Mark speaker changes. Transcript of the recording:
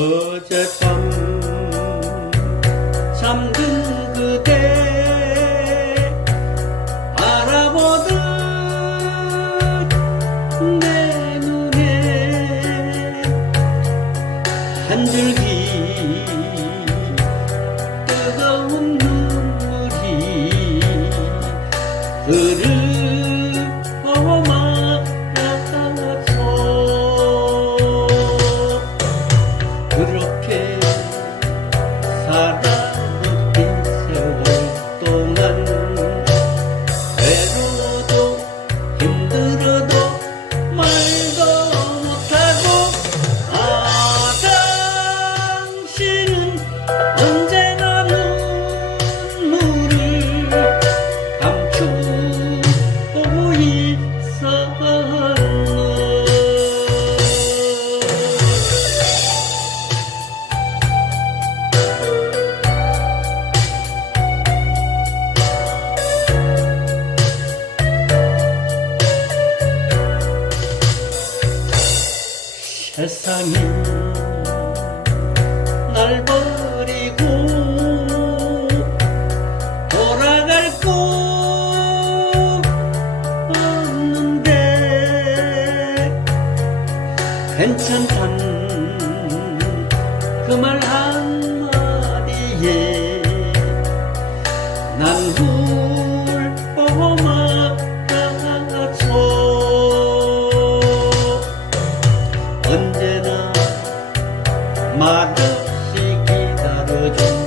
Speaker 1: 어젯밤 잠든 그대 바라보듯 내 눈에 한 줄기 뜨거운 눈물이 흐르 세상이 날 버리고 돌아갈 곳 없는데 괜찮단 그 말 한 Mata she keeps the